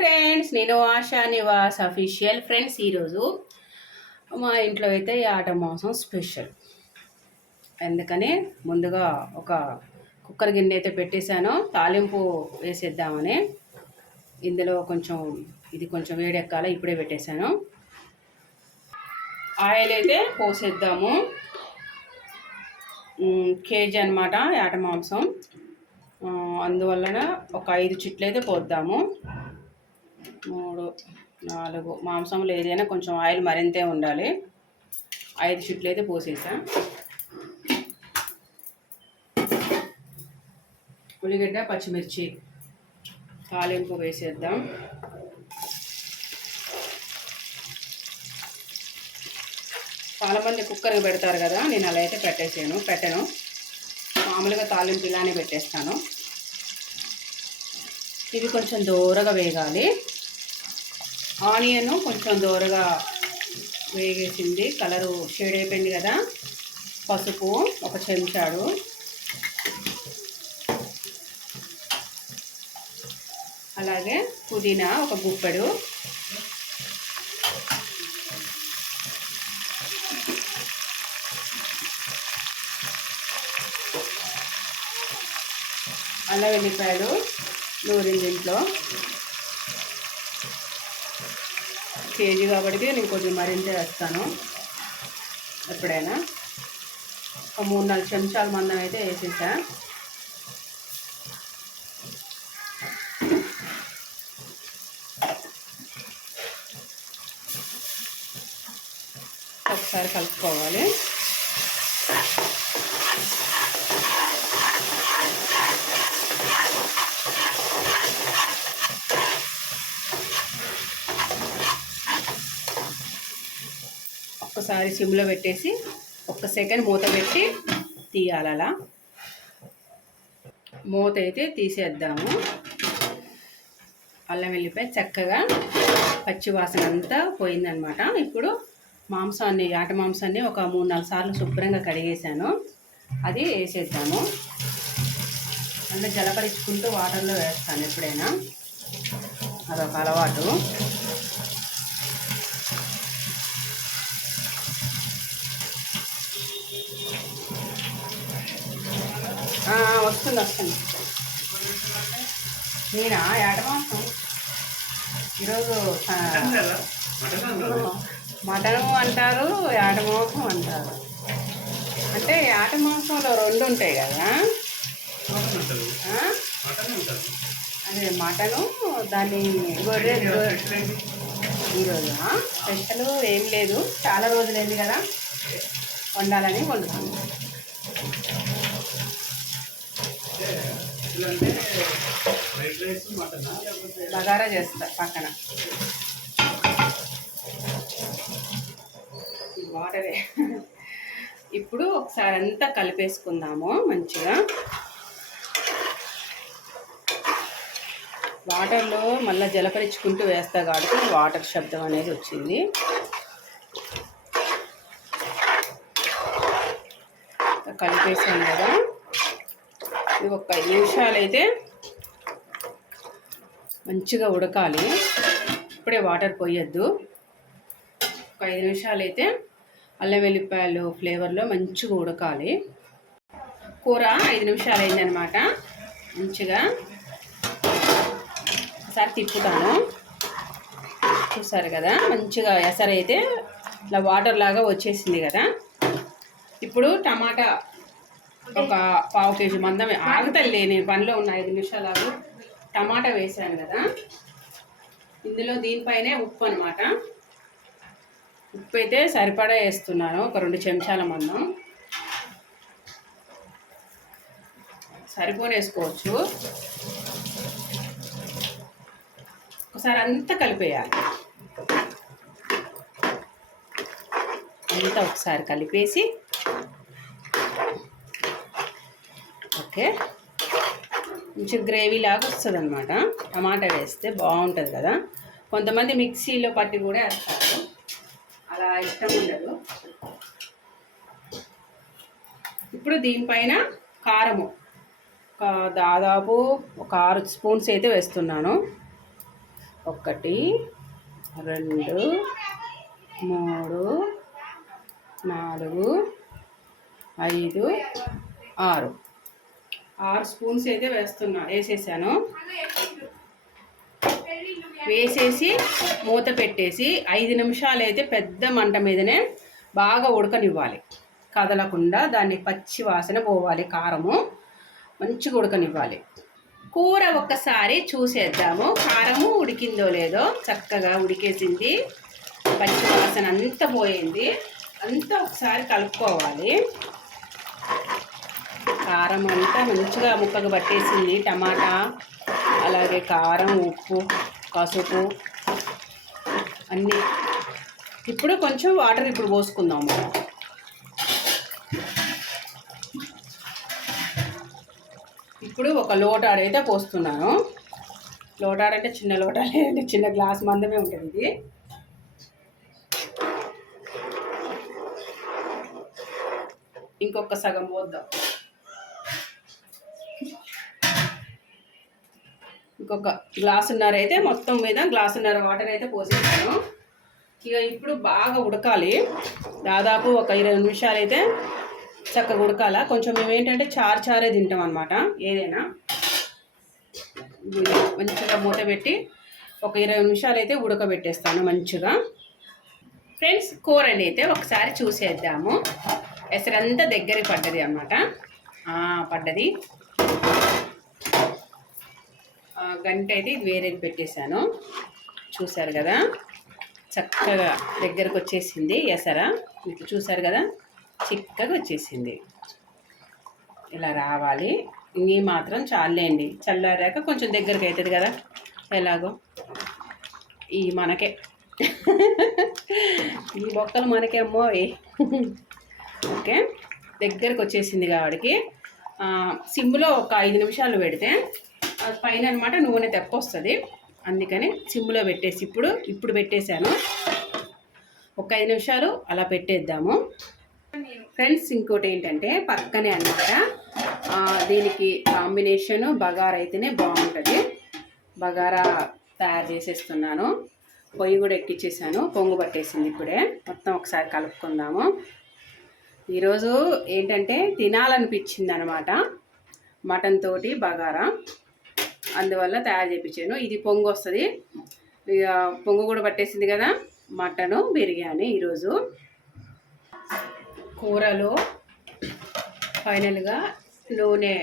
Friends నేను ASHA Niwas official friends ఈరోజు. మా ఇంట్లో అయితే ఈ ఆట మాంసం స్పెషల్ అందుకని ముందుగా ఒక కుక్కర్ గిన్నె అయితే పెట్టేశాను. తాలింపు వేసేద్దామని. ఇందులో కొంచెం ఇది కొంచెం వేడెక్కాల ఇప్పుడే పెట్టేశాను. ఆయిల్ అయితే పోసేద్దాము. కేజీ అనమాట ఆట మాంసం. అందువలన ఒక ఐదు చిట్లు అయితే పోద్దాము. మూడు నాలుగు. మాంసంలో ఏదైనా కొంచెం ఆయిల్ మరింతే ఉండాలి. ఐదు షిట్లు అయితే పోసేసా. ఉల్లిగడ్డ పచ్చిమిర్చి తాలింపు వేసేద్దాం. చాలామంది కుక్కర్కి పెడతారు కదా నేను అలా అయితే పెట్టేసాను పెట్టను. మామూలుగా తాలింపు ఇలానే పెట్టేస్తాను. ఇవి కొంచెం దూరగా వేగాలి. ఆనియన్ కొంచెం దూరగా వేగేసింది. కలరు షేడ్ అయిపోయింది కదా. పసుపు ఒక చెంచాడు. అలాగే పుదీనా ఒక గుప్పెడు. అల్లం వెల్లిపాయలు నూరింది ఇంట్లో. కేజీ కాబట్టి నేను కొంచెం మరింత వేస్తాను. ఎప్పుడైనా ఒక మూడు నాలుగు చెంచాల మందం అయితే వేసేసా. ఒకసారి కలుపుకోవాలి. ఒక్కసారి సిమ్లో పెట్టేసి ఒక్క సెకండ్ మూత పెట్టి తీయాలి అలా. మూత అయితే తీసేద్దాము. అల్లం వెల్లిపాయ చక్కగా పచ్చివాసన అంతా పోయిందనమాట. ఇప్పుడు మాంసాన్ని ఆట మాంసాన్ని ఒక మూడు నాలుగు సార్లు శుభ్రంగా కడిగేసాను అది వేసేద్దాము. అంటే జలపరించుకుంటూ వాటర్లో వేస్తాను ఎప్పుడైనా. అదొక అలవాటు. వస్తుంది వస్తుంది. నేనా ఏటమాసం ఈరోజు మటను అంటారు ఏటమాంసం అంటారు. అంటే ఏట మాంసంలో రెండు ఉంటాయి కదా? అదే మటను దాన్ని గొర్రె ఈరోజు. స్పెషల్ ఏం లేదు. చాలా రోజులైంది కదా. వండాలని వండుతాను. బగారా చేస్తా పక్కన. వాటరే. ఇప్పుడు ఒకసారి అంతా కలిపేసుకుందాము మంచిగా. వాటర్లో మళ్ళీ జలపరించుకుంటూ వేస్తా కాబట్టి వాటర్ శబ్దం అనేది వచ్చింది. కలిపేసాం కదా. ఇది ఒక ఐదు నిమిషాలు అయితే మంచిగా ఉడకాలి. ఇప్పుడే వాటర్ పోయొద్దు. ఒక ఐదు నిమిషాలు అయితే అల్లం వెల్లిపాయలు ఫ్లేవర్లో మంచిగా ఉడకాలి. కూర ఐదు నిమిషాలు అయిందనమాట మంచిగా ఒకసారి తిప్పుతాను. చూసారు కదా? మంచిగా ఎసరైతే ఇలా వాటర్ లాగా వచ్చేసింది కదా? ఇప్పుడు టమాటా ఒక పావు కేజీ మందం ఆగుతలే నేను పనిలో ఉన్న ఐదు నిమిషాలు ఆగు. టమాటా వేసాను కదా. ఇందులో దీనిపైనే ఉప్పు అనమాట ఉప్పు అయితే సరిపడా వేస్తున్నాను. ఒక రెండు చెంచాల మందం. సరిపోని వేసుకోవచ్చు. ఒకసారి అంతా కలిపేయాలి. అంతా ఒకసారి కలిపేసి ఓకే. కొంచెం గ్రేవీ లాగా వస్తుంది అనమాట టమాటా వేస్తే బాగుంటుంది కదా. కొంతమంది మిక్సీలో పట్టి కూడా వేస్తారు. అలా ఇష్టం ఉండదు. ఇప్పుడు దీనిపైన కారము. ఒక దాదాపు ఒక ఆరు స్పూన్స్ అయితే వేస్తున్నాను. ఒకటి రెండు మూడు నాలుగు ఐదు ఆరు. ఆరు స్పూన్స్ అయితే వేస్తున్నా వేసేసాను. వేసేసి మూత పెట్టేసి ఐదు నిమిషాలు అయితే పెద్ద మంట మీదనే బాగా ఉడకనివ్వాలి. కదలకుండా దాన్ని పచ్చి వాసన పోవాలి కారము. మంచిగా ఉడకనివ్వాలి. కూర ఒక్కసారి చూసేద్దాము. కారము ఉడికిందో లేదో చక్కగా ఉడికేసింది. పచ్చి వాసన అంతా పోయింది. అంతా ఒకసారి కలుపుకోవాలి. కారం అంతా మంచిగా ముక్కకు పట్టేసింది. టమాటా అలాగే కారం ఉప్పు పసుపు అన్నీ. ఇప్పుడు కొంచెం వాటర్ ఇప్పుడు పోసుకుందాము ఇప్పుడు ఒక లోటాడైతే పోస్తున్నాను. లోటాడంటే చిన్న లోట లేదండి చిన్న గ్లాస్ మందమే ఉంటుంది ఇది. ఇంకొక సగం పోద్దాం. ఇంకొక గ్లాసున్నర అయితే మొత్తం మీద గ్లాసున్నర వాటర్ అయితే పోసేసాను. ఇక ఇప్పుడు బాగా ఉడకాలి. దాదాపు ఒక ఇరవై నిమిషాలు అయితే చక్కగా ఉడకాల. కొంచెం మేము ఏంటంటే చారు చారే తింటాం అనమాట ఏదైనా. మంచిగా మూత పెట్టి ఒక ఇరవై నిమిషాలు అయితే ఉడకబెట్టేస్తాను మంచిగా. ఫ్రెండ్స్ కూరని అయితే ఒకసారి చూసేద్దాము. ఎసరంతా దగ్గరికి పడ్డది అనమాట పడ్డది. గంట అయితే ఇది వేరేది పెట్టేశాను. చూసారు కదా? చక్కగా దగ్గరకు వచ్చేసింది ఎసర. మీకు చూసారు కదా? చిక్కగా వచ్చేసింది ఇలా రావాలి. ఇవి మాత్రం చాలేండి చల్లారాక కొంచెం దగ్గరికి అవుతుంది కదా? ఎలాగో? ఈ మనకే. ఈ బొక్కలు మనకే అమ్మో ఓకే? దగ్గరకు వచ్చేసింది కాబట్టి సిమ్లో ఒక ఐదు నిమిషాలు పెడితే పైన అనమాట నూనె తెప్పొస్తుంది అందుకని సిమ్లో పెట్టేసి ఇప్పుడు ఇప్పుడు పెట్టేశాను. ఒక ఐదు నిమిషాలు అలా పెట్టేద్దాము. ఫ్రెండ్స్ ఇంకోటి ఏంటంటే పక్కనే అనమాట దీనికి కాంబినేషను బగారా అయితేనే బాగుంటుంది. బగారా తయారు చేసేస్తున్నాను. పొయ్యి కూడా ఎక్కిచ్చేసాను. పొంగు పట్టేసింది ఇప్పుడే. మొత్తం ఒకసారి కలుపుకుందాము. ఈరోజు ఏంటంటే తినాలనిపించింది అనమాట మటన్ తోటి బగారా. అందువల్ల తయారు చేయించాను ఇది పొంగు వస్తుంది. ఇక పొంగు కూడా పట్టేసింది కదా మటను బిర్యానీ ఈరోజు. కూరలో ఫైనల్గా నూనె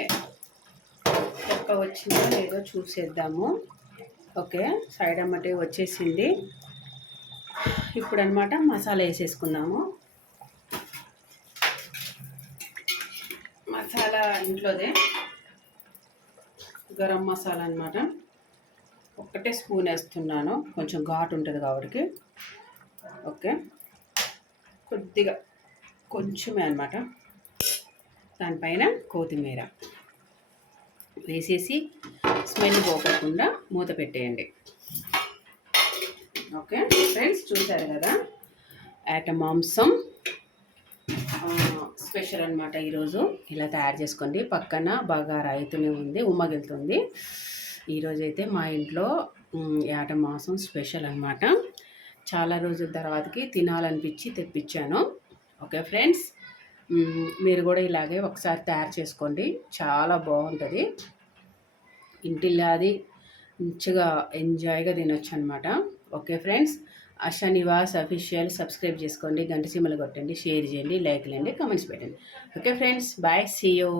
ఎక్కువ వచ్చిందో లేదో చూసేద్దాము. ఓకే సైడ్ అమ్మటే వచ్చేసింది. ఇప్పుడు అనమాట మసాలా వేసేసుకుందాము. మసాలా ఇంట్లోదే. గరం మసాలా అనమాట ఒక్కటే స్పూన్ వేస్తున్నాను. కొంచెం ఘాటు ఉంటుంది కాబట్టి. ఓకే. కొద్దిగా కొంచెమే అనమాట దానిపైన కొత్తిమీర వేసేసి స్మెల్ పోకుండా మూత పెట్టేయండి. ఓకే. ఫ్రెండ్స్ చూశారు కదా? ఏట మాంసం స్పెషల్ అనమాట ఈరోజు. ఇలా తయారు చేసుకోండి. పక్కన బాగా రైతునే ఉంది ఉమ్మగిలుతుంది ఈరోజు అయితే మా ఇంట్లో ఏట మాసం స్పెషల్ అనమాట చాలా రోజుల తర్వాతకి తినాలనిపించి తెప్పించాను. Okay friends? మీరు కూడా ఇలాగే ఒకసారి తయారు చేసుకోండి. చాలా బాగుంటుంది. ఇంటిల్లాది మంచిగా ఎంజాయ్గా తినొచ్చు అనమాట okay friends? Asha Niwas official subscribe చేసుకోండి గంట సీమలు కొట్టండి షేర్ చేయండి లైక్ చేయండి కమెంట్స్ పెట్టండి. Okay friends bye see you